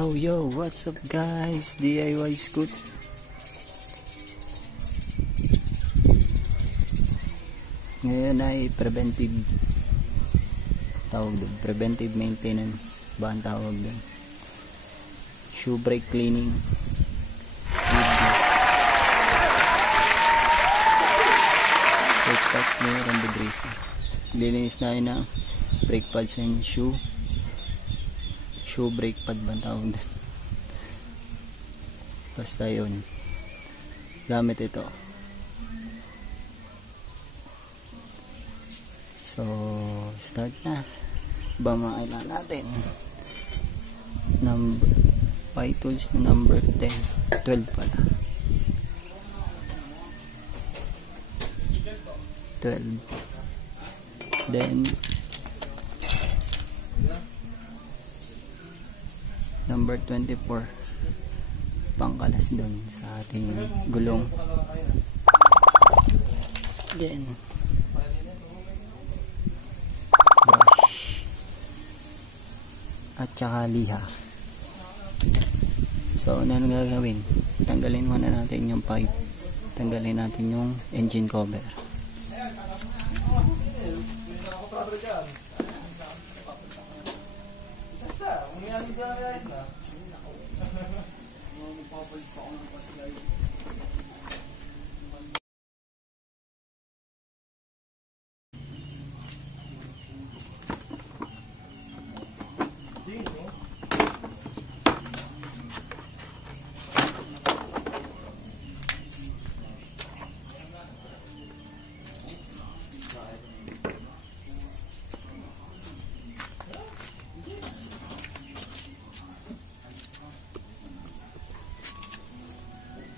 Yo, what's up guys? DIY Scoot. Ngayon ay preventive maintenance ba ang tawag doon? Shoe brake cleaning with this brake pads cleaner and degreaser. Lilinis na yun ng brake pads and shoe brake pad ba ang tawag doon? Basta yun, gamit ito. So start na. Ba mga kailangan natin? Pi tools na number 12 pala. 12. Then number 24, pangkalas doon sa ating gulong. Then brush at saka liha. So ano gagawin? Tanggalin muna natin yung pipe, tanggalin natin yung engine cover.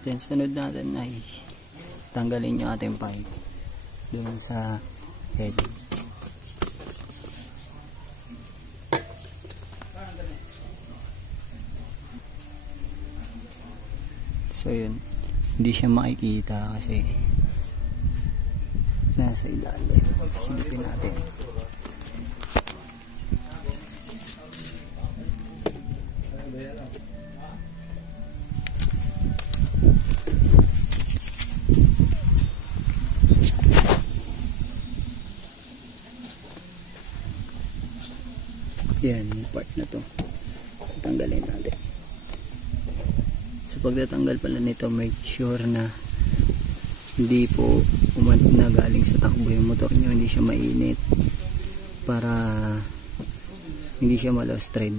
Then sunod natin ay tanggalin yung ating pipe doon sa head. So yun, hindi siya makikita kasi nasa ilalim. Silipin natin. Yan, yung part na to tanggalin natin. Sa pagtatanggal pala nito, make sure na hindi po na galing sa takbo yung motor nyo, hindi siya mainit para hindi siya ma-lost thread.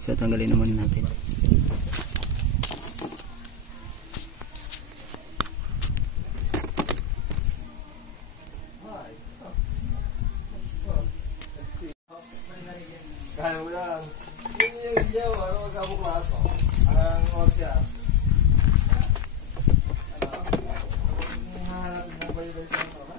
So tanggalin naman natin. Kaya mo lang. Yung video, ano magkabuklas mo? Ang orya. Hahanapin mo ba yung version mo?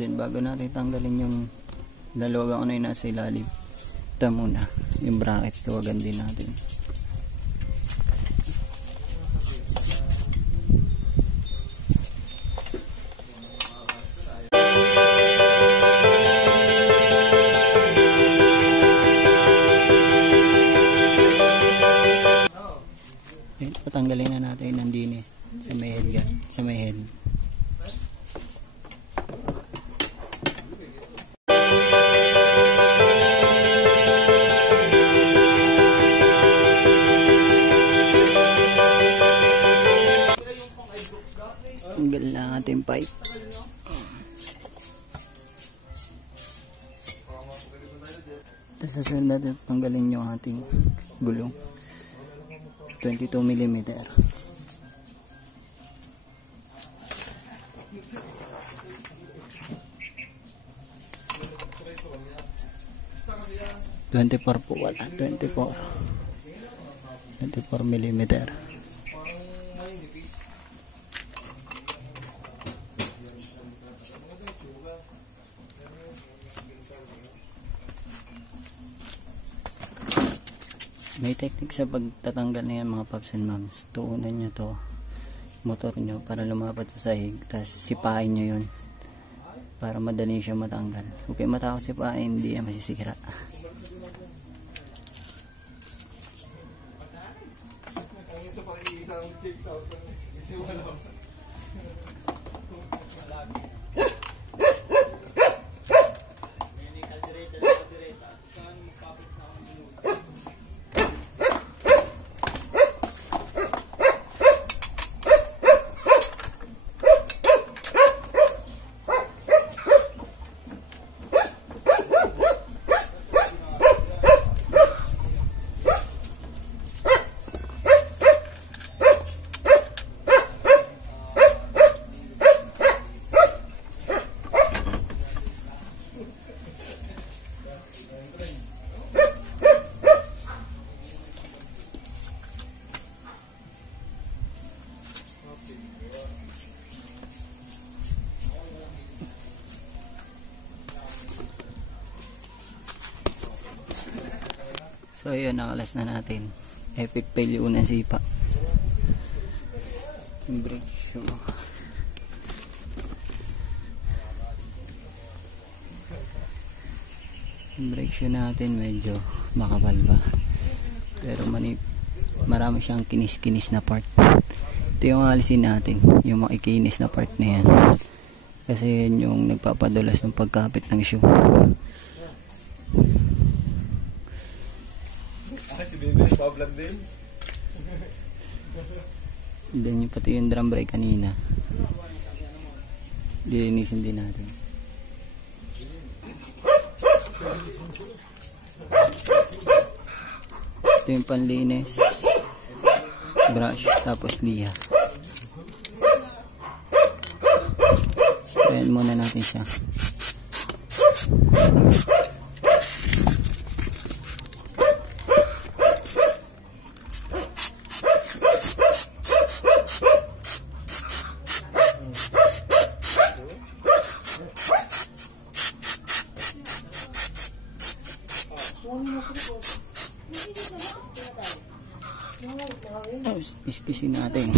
Then bago natin tanggalin yung lalawagan ko na yung nasa ilalim, ito muna yung bracket, luwagan din natin. Then tatanggalin na natin nandini sa may head gun, sa may head. Tanggal na ating pipe. Tapos sasunod natin tanggalin yung ating gulong 22mm. Po wala, 24mm. technique sa pagtatanggal na yan mga paps and mams. Tuunan nyo to motor nyo para lumapat sa sahig, tapos sipain nyo yun para madali siya matanggal. Huwag kayo matakot sipain, hindi yan masisira. So yun, nakalas na natin. Epic fail yung unang sipa. Yung brake shoe. Yung brake shoe natin medyo makapal ba. Pero marami siyang kinis-kinis na part. Ito yung alisin natin. Yung makikinis na part na yan. Kasi yun yung nagpapadulas ng pagkapit ng shoe. Si Baby nagpa-vlog din. Then yung pati yung drum brake kanina. Dilinisin din natin. Ito yung panlinis. Brush, tapos liha. Sprayan muna natin siya. Ispisin natin.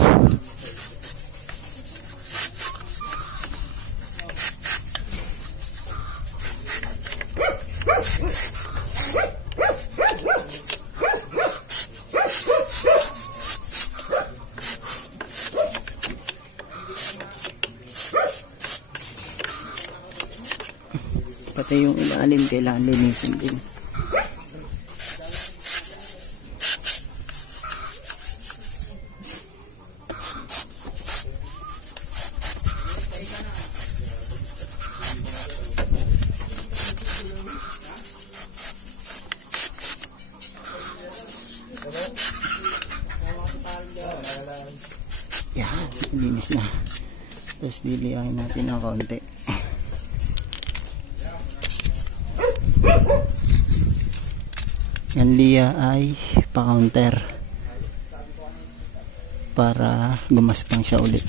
Pati yung ilalim kailangan linisin din. Yan, linis na. Tapos dilihain natin ng konti. Yan liya ay pa-counter para gumaspang siya ulit.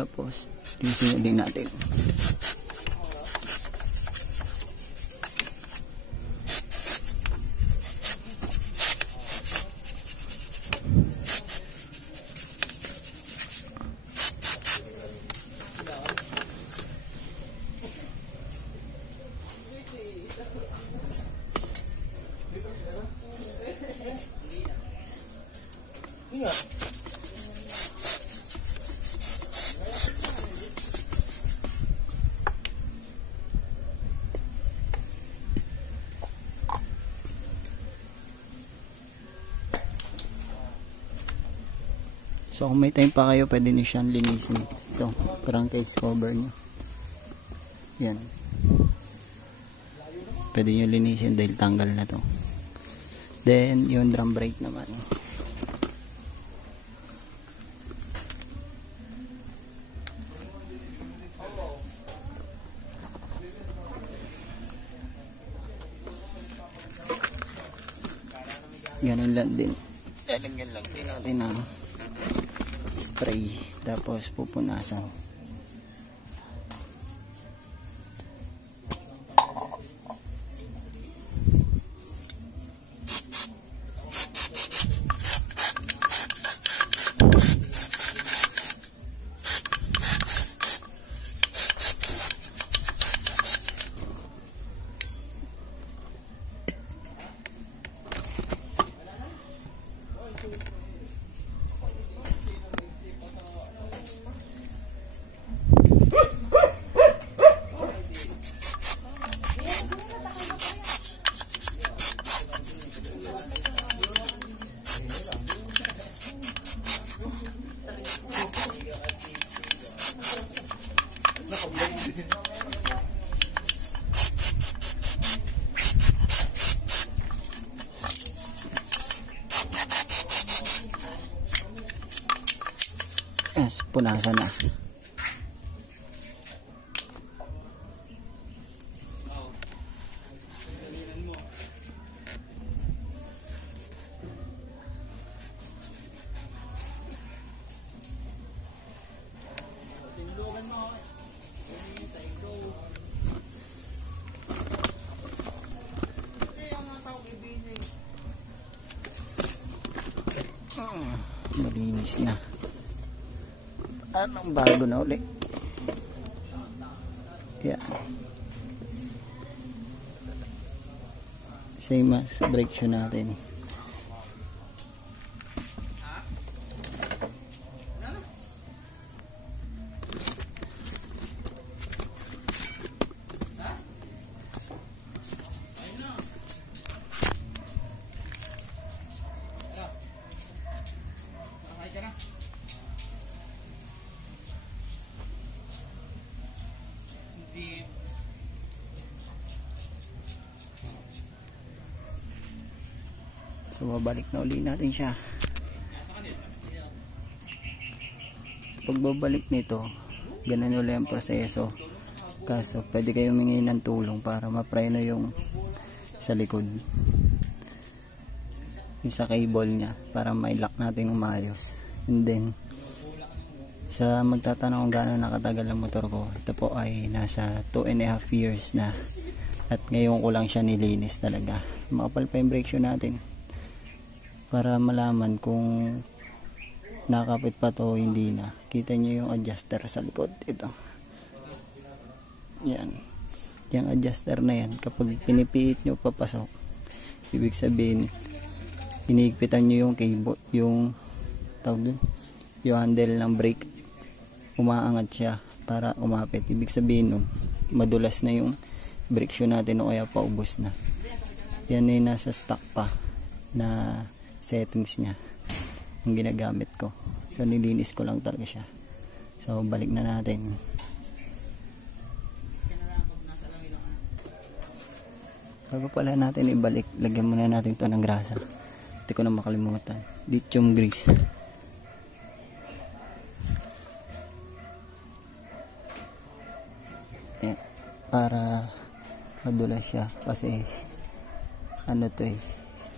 Tapos linisin din natin. So kung may time pa kayo, pwede nyo siyang linisin. Ito, crankcase cover nyo. Yan. Pwede nyo linisin dahil tanggal na to. Then yung drum brake naman. Ganun lang din. Lalagyan lang din natin ng spray. Tapos pupunasan. Yes, punasan na. Malinis na. Anong bago na ulit? Yeah. Same as brake shoe natin. So babalik na uli natin siya. Sa pagbabalik nito, ganun uli ang proseso. Kaso pwede kayo humingi ng tulong para ma-preno yung sa likod, yung sa cable nya, para ma-lock natin umayos. And then sa magtatanong kung gaano nakatagal ang motor ko, ito po ay nasa 2.5 years na. At ngayon ko lang siya nilinis talaga. Makapal pa yung brake shoe natin, para malaman kung nakakapit pa to o hindi na. Kita nyo yung adjuster sa likod. Ito. Yan. Yung adjuster na yan, kapag pinipiit nyo papasok, ibig sabihin hinihigpitan nyo yung cable, yung tawag dun, yung handle ng brake, umaangat siya para umapit. Ibig sabihin nun, madulas na yung brake shoe natin o kaya paubos na. Yan ay nasa stock pa na settings niya ang ginagamit ko. So nilinis ko lang talaga siya. So balik na natin. Bago pala natin ibalik, lagyan muna natin to ng grasa. Hindi ko na makalimutan. Lithium grease. Ayan. Para madulas siya kasi ano to eh,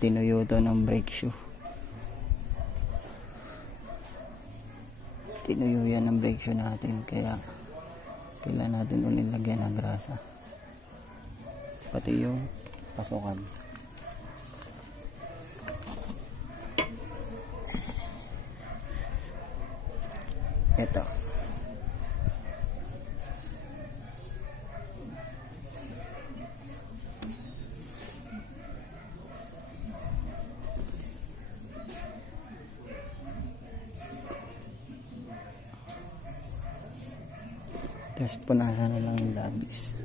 tinuyo to ng brake shoe. Tinuyo yan ng brake shoe natin, kaya kailangan natin ulit lagyan ng grasa, pati yung pasukan. Ito. Tapos punasan na lang yung labis.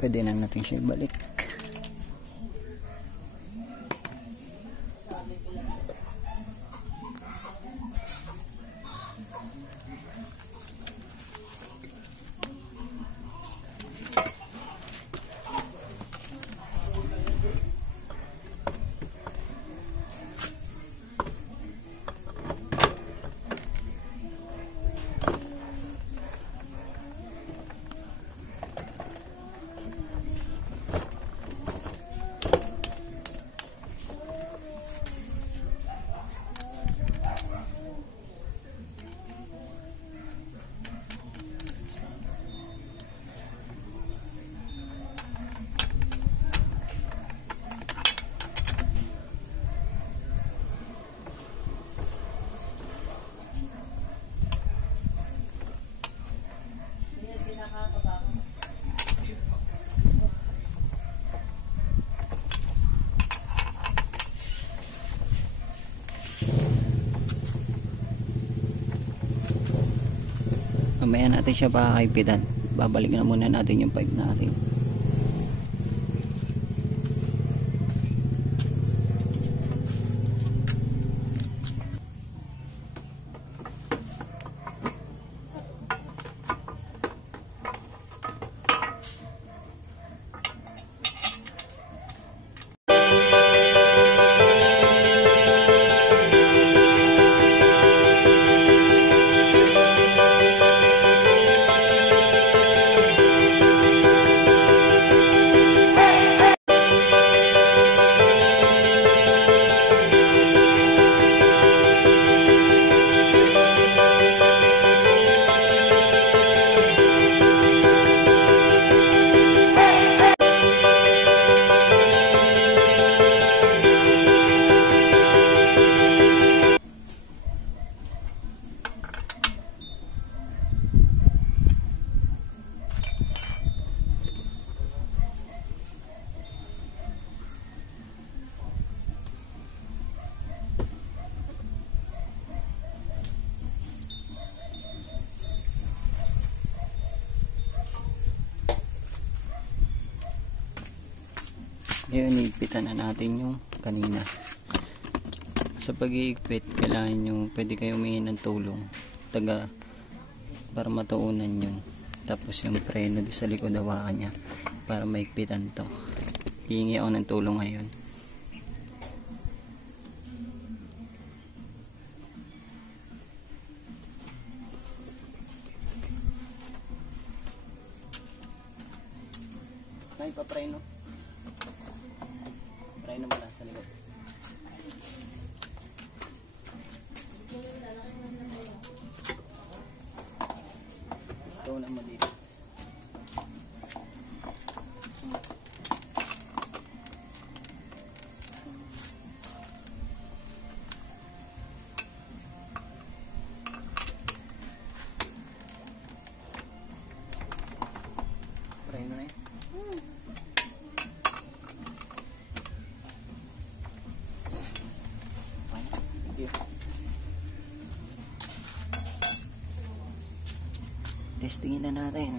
Pwede na natin siya ibalik. mamaya natin siya pakakaipitan. Babalik na muna natin yung pipe natin. Ngayon, iigpitan na natin yung kanina. Sa pag-iigpit, kailangan nyo, pwede kayo humingi ng tulong para matuunan yun. Tapos yung preno sa likod, hawakan nya para maigpitan to. Hihingi ako ng tulong ngayon. May pa-preno. Preno mo lang sa likod. Gusto na mo dito. Preno na yun. Testingin na natin.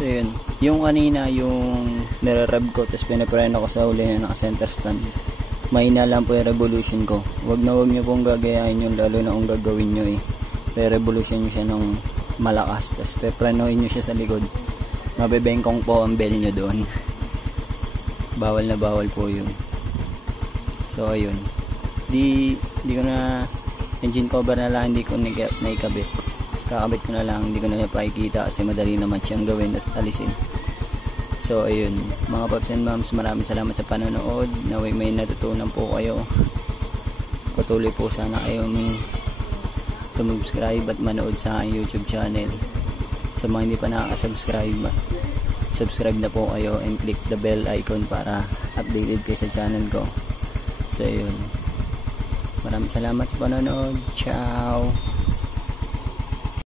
So yun, yung kanina yung nire-rev ko tapos pinapreno ko sa huli na naka-center stand, mahina lang po yung revolution ko. Wag nyo pong gagayahin yun, lalo na kung gagawin nyo re-revolution nyo siya ng malakas tapos peprenoin nyo siya sa likod, mabibengkong po ang bell nyo doon. Bawal na bawal po yun. So ayun, di ko na engine cover na lang, hindi ko naikabit. Kakabit ko na lang, hindi ko na napakikita kasi madali naman siyang gawin at alisin. So ayun, mga paps and moms, maraming salamat sa panonood. Naway may natutunan po kayo. Patuloy po sana kayong subscribe at manood sa aking YouTube channel. Sa mga hindi pa nakaka-subscribe, subscribe na po kayo and click the bell icon para updated kayo sa channel ko. So ayun, maraming salamat sa panonood. Ciao!